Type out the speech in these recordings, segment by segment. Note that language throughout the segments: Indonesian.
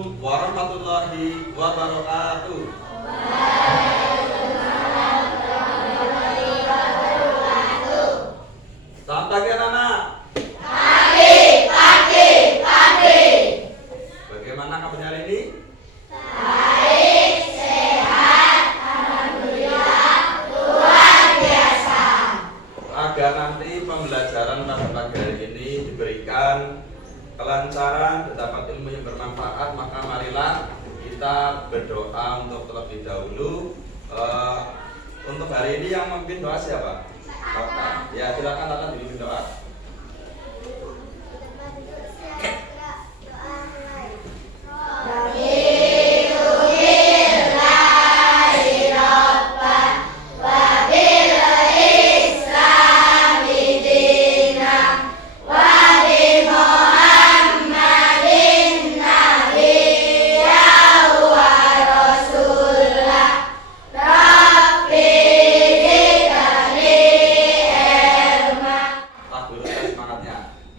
warahmatullahi wabarakatuh. Selamat pagi anak-anak. Pagi. Bagaimana kabarnya hari ini? Baik, sehat, alhamdulillah, luar biasa. Agar nanti pembelajaran pada pagi hari ini diberikan kelancaran, terdapat ilmu yang bermanfaat, maka marilah kita berdoa untuk terlebih dahulu. Untuk hari ini yang memimpin doa siapa? Bapak. Ya, silakan Tata dipimpin doa.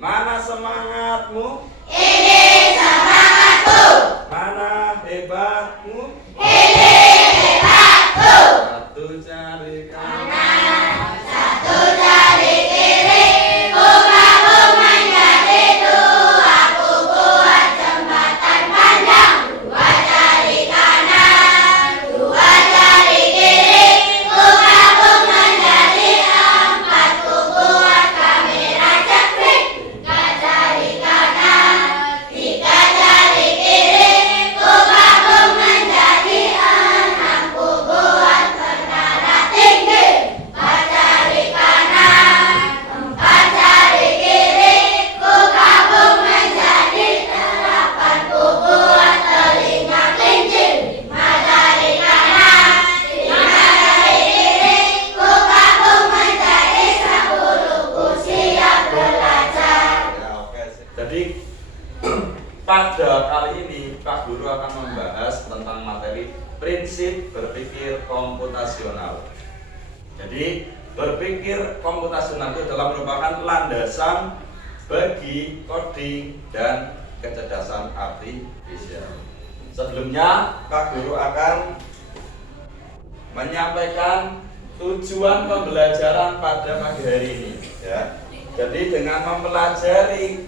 Mana semangatmu? Ini semangatku. Mana hebatmu? Ini hebatku. Satu jari kanan, Satu jari kiri, ku gabung menjadi dua, ku buat jembatan panjang. Dua jari kanan, dua jari kiri, ku gabung menjadi empat, ku buat kamera jepit. Tiga jari kanan, tiga jari kiri, ku gabung menjadi enam, ku buat menara tinggi. Empat jari kanan, empat jari kiri, ku gabung menjadi delapan, ku buat telinga kelinci. Lima jari kanan, lima jari kiri, ku gabung menjadi 10, ku siap belajar. ya oke. Jadi pada kali ini Pak Guru akan membahas tentang materi prinsip berpikir komputasional. Jadi berpikir komputasional itu adalah merupakan landasan bagi coding dan kecerdasan artifisial. Sebelumnya Pak Guru akan menyampaikan tujuan pembelajaran pada pagi hari ini, ya. Jadi dengan mempelajari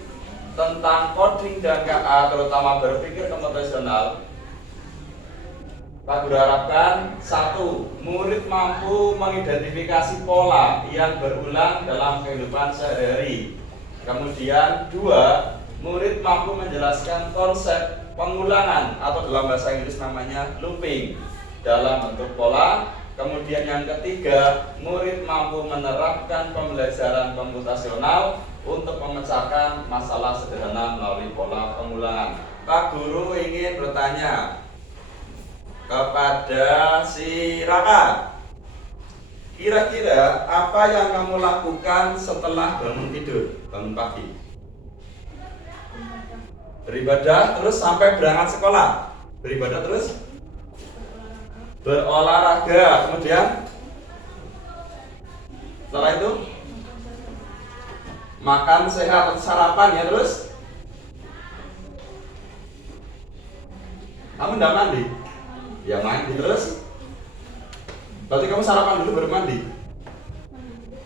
tentang coding dan KA, terutama berpikir komputasional, Pak Guru harapkan satu, murid mampu mengidentifikasi pola yang berulang dalam kehidupan sehari-hari. Kemudian dua, murid mampu menjelaskan konsep pengulangan atau dalam bahasa Inggris namanya looping dalam bentuk pola. Kemudian yang ketiga, murid mampu menerapkan pembelajaran komputasional untuk memecahkan masalah sederhana melalui pola pengulangan. Pak Guru ingin bertanya kepada si Raka, kira-kira apa yang kamu lakukan setelah bangun tidur, bangun pagi? Beribadah terus sampai berangkat sekolah. Beribadah terus berolahraga, kemudian setelah itu makan sehat, sarapan ya, terus kamu tidak mandi? Ya mandi terus. Berarti kamu sarapan dulu baru mandi?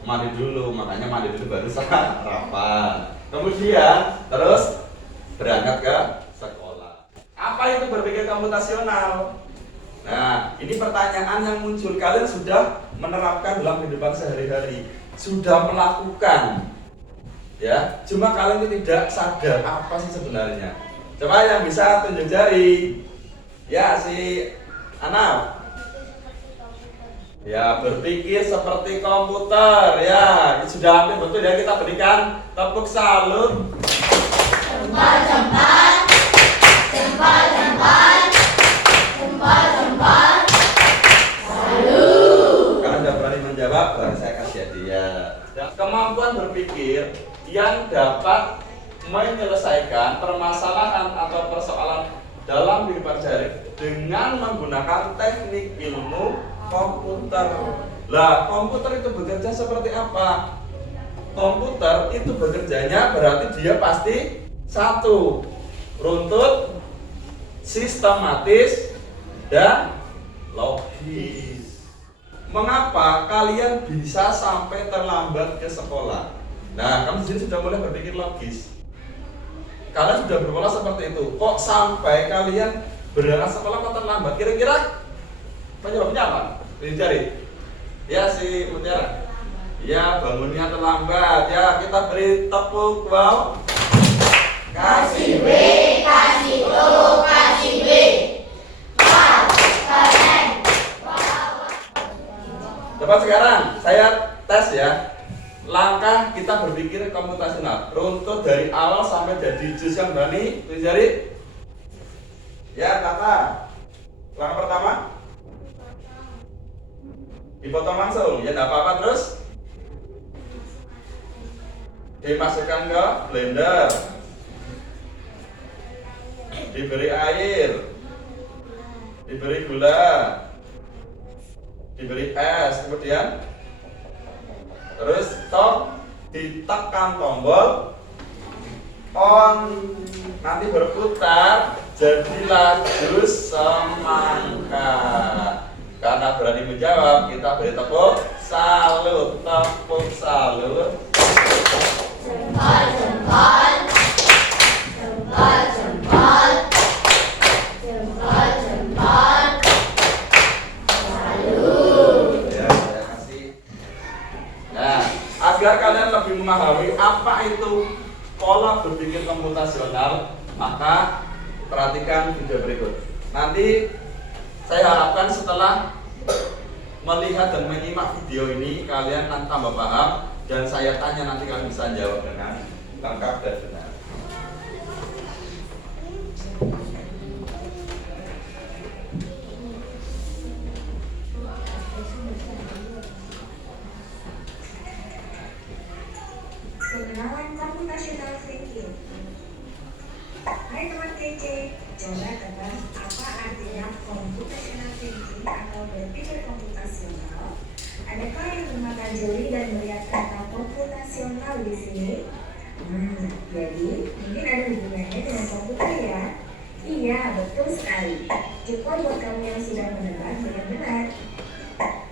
Mandi dulu, makanya mandi dulu baru sarapan. Kemudian terus berangkat ke sekolah. Apa itu berpikir komputasional? Nah, ini pertanyaan yang muncul. Kalian sudah menerapkan dalam kehidupan sehari-hari, sudah melakukan, ya. Cuma kalian itu tidak sadar apa sih sebenarnya. Coba yang bisa tunjuk jari. Ya, si Anaf. Ya, berpikir seperti komputer. Ya, ini sudah hampir betul ya, kita berikan tepuk salut. Jempol, jempol, jempol, jempol, jempol. Salut. Karena sudah berani menjawab, baru saya kasih hadiah. Kemampuan berpikir yang dapat menyelesaikan permasalahan atau persoalan dalam kehidupan sehari dengan menggunakan teknik ilmu komputer. Lah, komputer itu bekerja seperti apa? Komputer itu bekerjanya berarti dia pasti satu, runtut sistematis, dan logis. Mengapa kalian bisa sampai terlambat ke sekolah? Nah, kamu sendiri sudah mulai berpikir logis. Kalian sudah berpola seperti itu. Kok sampai kalian berangkat sekolah kok terlambat? Kira-kira penyebabnya apa? Dicari. Ya si Mutiara. Ya bangunnya terlambat. Ya kita beri tepuk wow. Kasih B, kasih O, kasih B. Wow, keren. Dapat sekarang saya tes ya. Langkah kita berpikir komputasional. Runtut dari awal sampai jadi juz yang berani. Tulis jari. Ya kata. Langkah pertama. Dipotong langsung. Ya enggak apa-apa terus. Dimasukkan ke blender. Diberi air. Diberi gula. Diberi es. Kemudian terus stop, ditekan tombol on, nanti berputar, jadilah jus semangka. Karena berani menjawab, kita beri tepuk salut, tepuk salut. Jempol, jempol. Jempol, jempol. Jempol, jempol. Salut. Ya, saya kasih. Nah, agar kalian lebih memahami apa itu pola berpikir komputasional, maka perhatikan video berikut. Nanti saya harapkan setelah melihat dan menyimak video ini, kalian nanti tambah paham dan saya tanya nanti kalian bisa jawab dengan lengkap dan benar. Pengenalan computational thinking. Hai teman kece, coba tebak apa artinya computational thinking atau berpikir komputasional? Adakah yang memakan jeli dan melihat kata komputasional di sini? Jadi mungkin ada hubungannya dengan komputer ya? Iya, betul sekali. Cukup buat kamu yang sudah menebak dengan benar.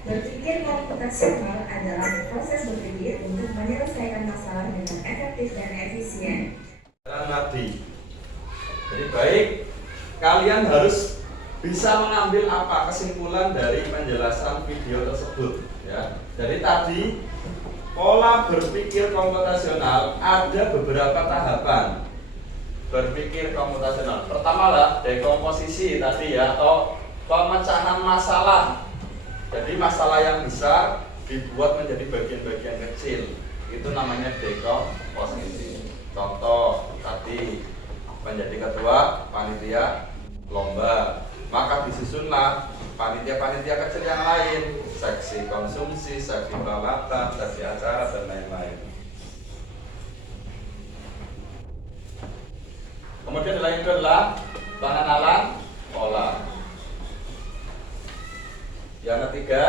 Berpikir komputasional adalah proses berpikir untuk menyelesaikan masalah dengan efektif dan efisien. Mati. Jadi baik, kalian harus bisa mengambil apa kesimpulan dari penjelasan video tersebut. Ya. Jadi tadi pola berpikir komputasional ada beberapa tahapan berpikir komputasional. Pertama lah dekomposisi tadi ya, atau pemecahan masalah. Jadi masalah yang besar dibuat menjadi bagian-bagian kecil. Itu namanya dekomposisi. Contoh tadi menjadi ketua panitia lomba, maka disusunlah panitia-panitia kecil yang lain, seksi konsumsi, seksi peralatan, seksi acara dan lain-lain. Kemudian yang kedua adalah pengenalan pola. Yang ketiga,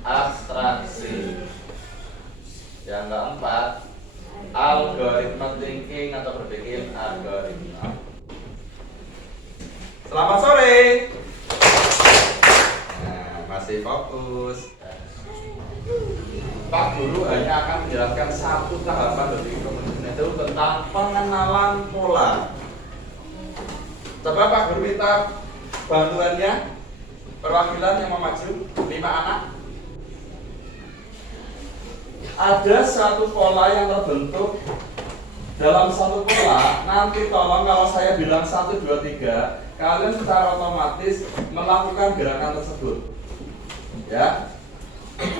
abstraksi. Yang keempat, algoritma thinking atau berpikir algoritma. Selamat sore. Nah, masih fokus. Pak Guru hanya akan menjelaskan satu tahapan berpikir komputasional itu tentang pengenalan pola. Coba Pak Guru minta bantuannya. Perwakilan yang mau maju, 5 anak. Ada satu pola yang terbentuk. Dalam satu pola, nanti tolong kalau saya bilang 1, 2, 3, kalian secara otomatis melakukan gerakan tersebut. Ya.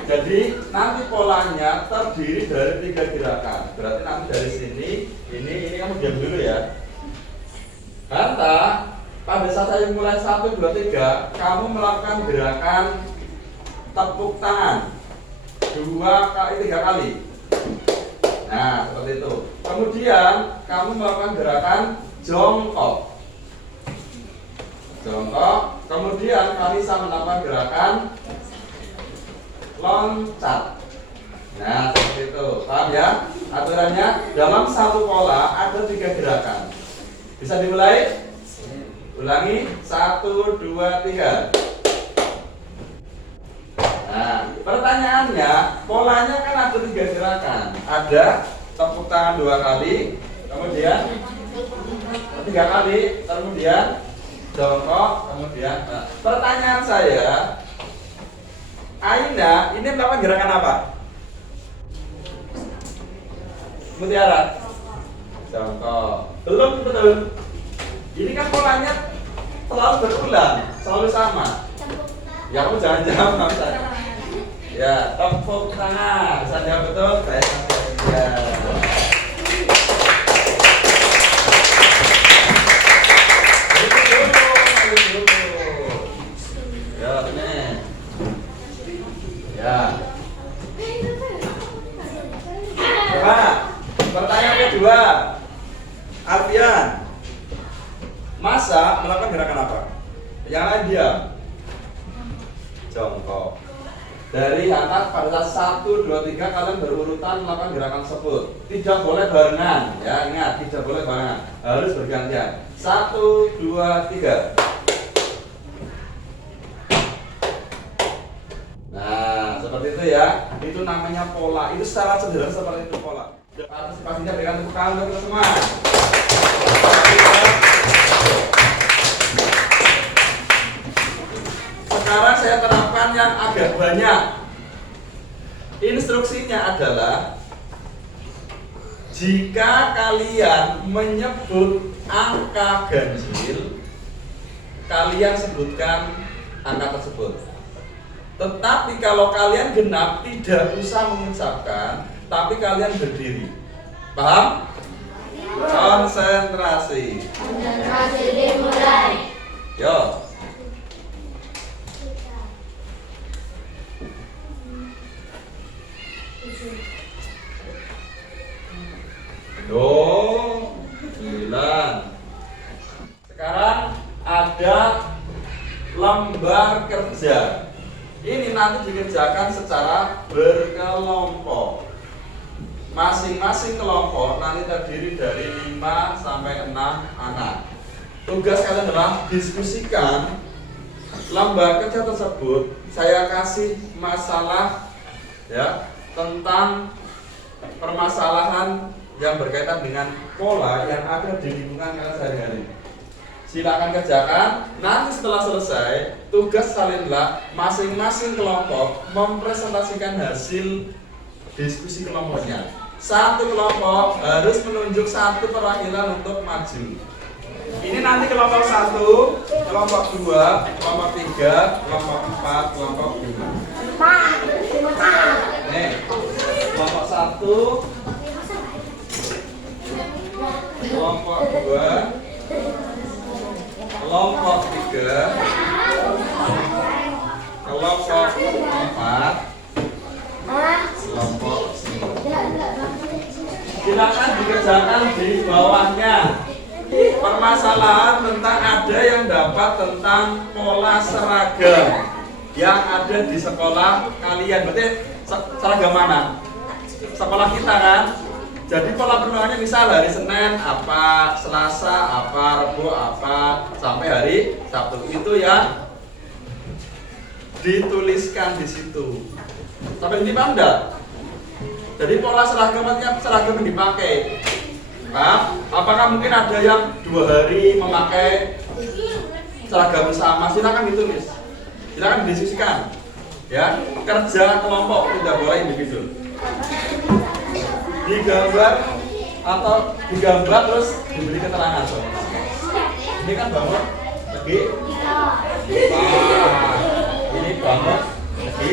Jadi nanti polanya terdiri dari 3 gerakan. Berarti nanti dari sini, ini kamu diam dulu ya. Karena pada saat saya mulai 1, 2, 3, kamu melakukan gerakan tepuk tangan 2 kali 3 kali. Nah, seperti itu. Kemudian kamu melakukan gerakan jongkok. Jongkok. Kemudian kami bisa melakukan gerakan loncat. Nah, seperti itu. Paham ya? Aturannya dalam satu pola ada 3 gerakan. Bisa dimulai? Ulangi, 1, 2, 3. Nah, pertanyaannya, polanya kan ada 3 gerakan. Ada tepuk tangan 2 kali, kemudian 3 kali, kemudian jongkok, kemudian. Nah, pertanyaan saya, Aina ini melakukan gerakan apa? Mutiara, jongkok. Belum betul. Ini kan polanya selalu berulang, selalu sama. Ya kamu jangan jawab saya. Ya, tepuk tangan. Bisa jawab betul? Saya ya. Ya, ini. Ya. Coba. Pertanyaan kedua. Alfian. Masa melakukan gerakan apa? Yang lain diam. Jongkok. Dari atas pada 1, 2, 3 kalian berurutan melakukan gerakan tersebut. Tidak boleh barengan, ya ingat, tidak boleh barengan. Harus bergantian. 1, 2, 3. Nah, seperti itu ya. Itu namanya pola. Itu secara sederhana seperti itu pola. Partisipasinya berikan tepuk tangan untuk semua. Sekarang saya terapkan yang agak banyak. Instruksinya adalah jika kalian menyebut angka ganjil, kalian sebutkan angka tersebut. Tetapi kalau kalian genap, tidak usah mengucapkan, tapi kalian berdiri. Paham? Konsentrasi. Konsentrasi dimulai. Yo. Do 9. Sekarang ada lembar kerja. Ini nanti dikerjakan secara berkelompok. Masing-masing kelompok nanti terdiri dari 5 sampai 6 anak. Tugas kalian adalah diskusikan lembar kerja tersebut. Saya kasih masalah ya tentang permasalahan yang berkaitan dengan pola yang ada di lingkungan kalian sehari-hari. Silakan kerjakan. Nanti setelah selesai, tugas kalianlah masing-masing kelompok mempresentasikan hasil diskusi kelompoknya. Satu kelompok harus menunjuk satu perwakilan untuk maju. Ini nanti kelompok 1, kelompok 2, kelompok 3, kelompok 4, kelompok 5. Nih, kelompok 1, kelompok 2, kelompok 3, kelompok 4, kelompok 5. Silakan dikerjakan di bawahnya. Permasalahan tentang ada yang dapat tentang pola seragam yang ada di sekolah kalian. Berarti seragam mana? Sekolah kita kan? Jadi pola penuhannya misal hari Senin apa, Selasa apa, Rabu apa, sampai hari Sabtu. Itu ya dituliskan di situ. Sampai ini paham enggak? Jadi pola seragamnya seragam yang dipakai. Paham? Apakah mungkin ada yang 2 hari memakai seragam sama? Silakan ditulis. Silakan didiskusikan. Ya, kerja kelompok tidak boleh individu. Digambar atau digambar terus diberi keterangan. Ini kan bangun lagi. Ini bangun lagi.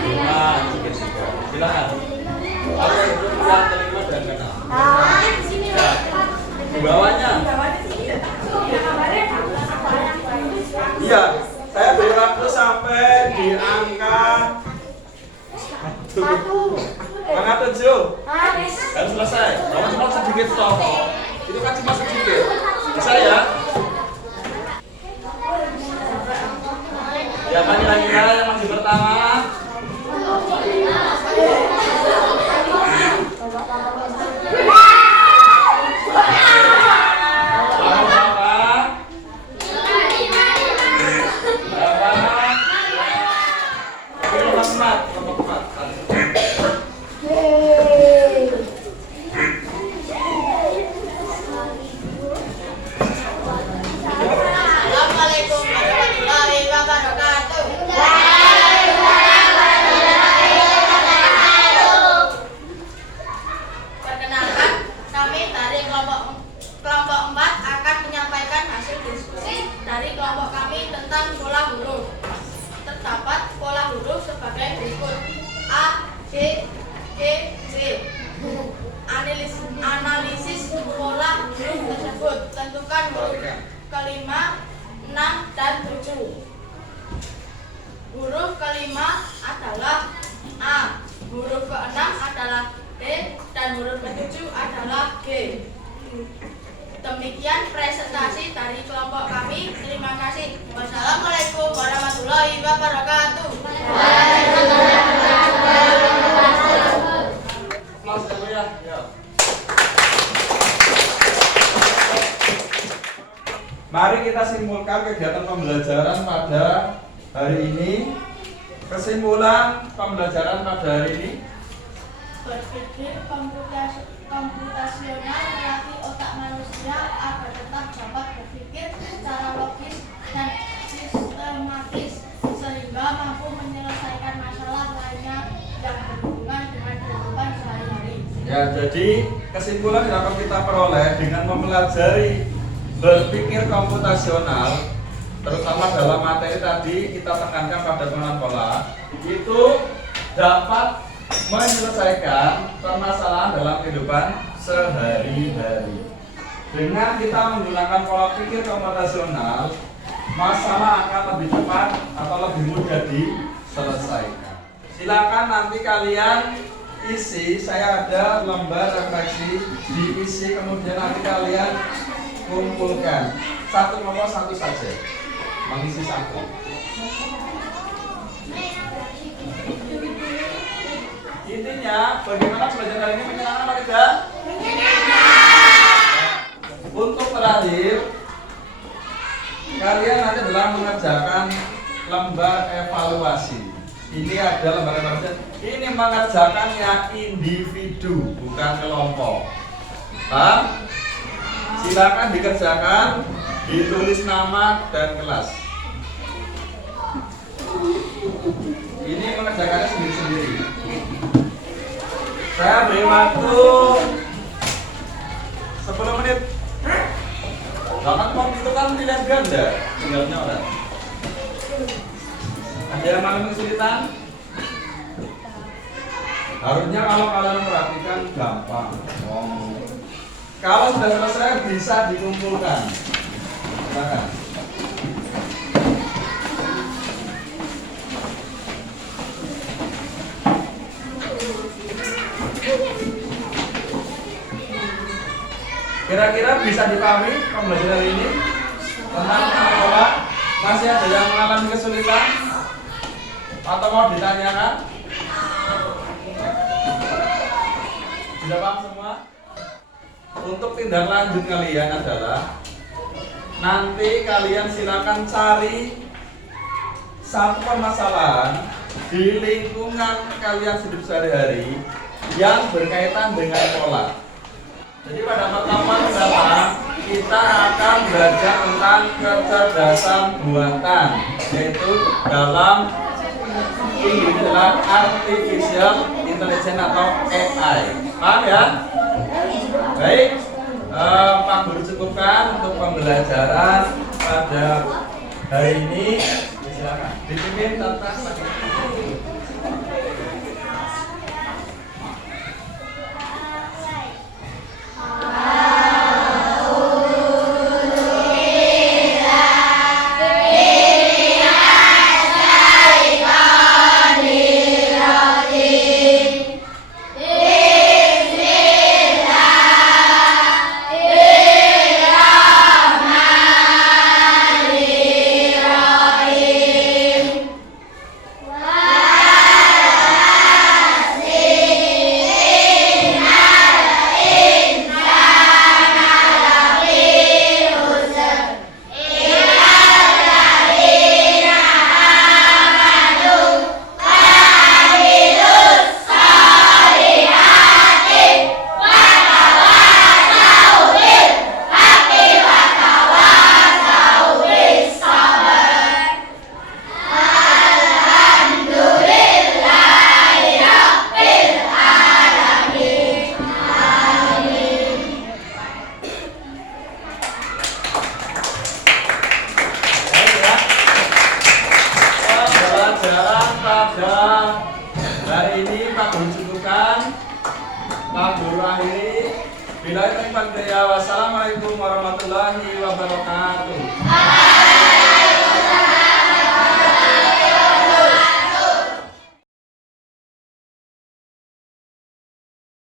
Rumah tiga. Silakan. Apa itu yang kelima dan keenam? Ya. Di bawahnya. Iya, saya beri waktu sampai di angka 7. Dan selesai. Kamu cuma sedikit toh. Itu kan cuma sedikit. Bisa ya? Ya, kami lagi yang masih pertama. kelima, 6 dan 7. Huruf kelima adalah A, huruf keenam adalah D, dan huruf ketujuh adalah G. Demikian presentasi dari kelompok kami. Terima kasih. Wassalamualaikum warahmatullahi wabarakatuh. Mas ya. Mari kita simpulkan kegiatan pembelajaran pada hari ini. Kesimpulan pembelajaran pada hari ini: berpikir komputasional melatih otak manusia agar tetap dapat berpikir secara logis dan sistematis sehingga mampu menyelesaikan masalah lainnya yang berhubungan dengan kehidupan sehari-hari. Ya, jadi kesimpulan yang dapat kita peroleh dengan mempelajari berpikir komputasional, terutama dalam materi tadi kita tekankan pada pengenalan pola, itu dapat menyelesaikan permasalahan dalam kehidupan sehari-hari. Dengan kita menggunakan pola pikir komputasional, masalah akan lebih cepat atau lebih mudah diselesaikan. Silakan nanti kalian isi, saya ada lembar refleksi, diisi kemudian nanti kalian kumpulkan satu nomor satu saja, mengisi satu. Intinya, bagaimana belajar kali ini menyenangkan apa tidak? Untuk terakhir, kalian nanti adalah mengerjakan lembar evaluasi. Ini ada lembar evaluasi. Ini mengerjakannya individu, bukan kelompok. Paham? Silakan dikerjakan, ditulis nama dan kelas. Ini mengerjakannya sendiri-sendiri. Saya beri waktu 10 menit. Jangan mau itu kan pilihan ganda, tinggalnya orang. Ada yang malam kesulitan? Harusnya kalau kalian perhatikan gampang. Kalau sudah selesai bisa dikumpulkan. Silakan. Kira-kira bisa dipahami pembelajaran hari ini tentang pola? Masih ada yang mengalami kesulitan atau mau ditanyakan? Sudah paham semua? Untuk tindak lanjut kalian adalah nanti kalian silakan cari satu permasalahan di lingkungan kalian hidup sehari-hari yang berkaitan dengan pola. Jadi pada pertemuan mendatang kita akan belajar tentang kecerdasan buatan, yaitu dalam Inggris adalah artificial intelligence atau AI. Paham ya? Baik, Pak Guru cukupkan untuk pembelajaran pada hari ini. Silakan dipimpin tentang hari ini Pak Guru cukupkan, Pak Guru akhiri. Wassalamualaikum warahmatullahi wabarakatuh. Makasih.